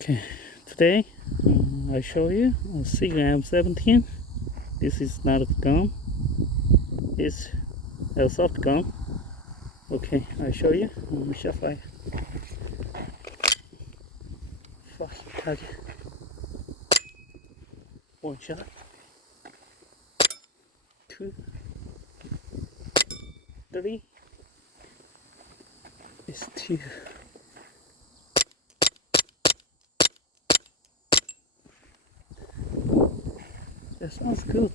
Okay, today I show you a SIG M17. This is not a gun, it's airsoft gun. Okay, I show you. Shot fire. First target. One shot. Two. Three. It's two. That sounds good.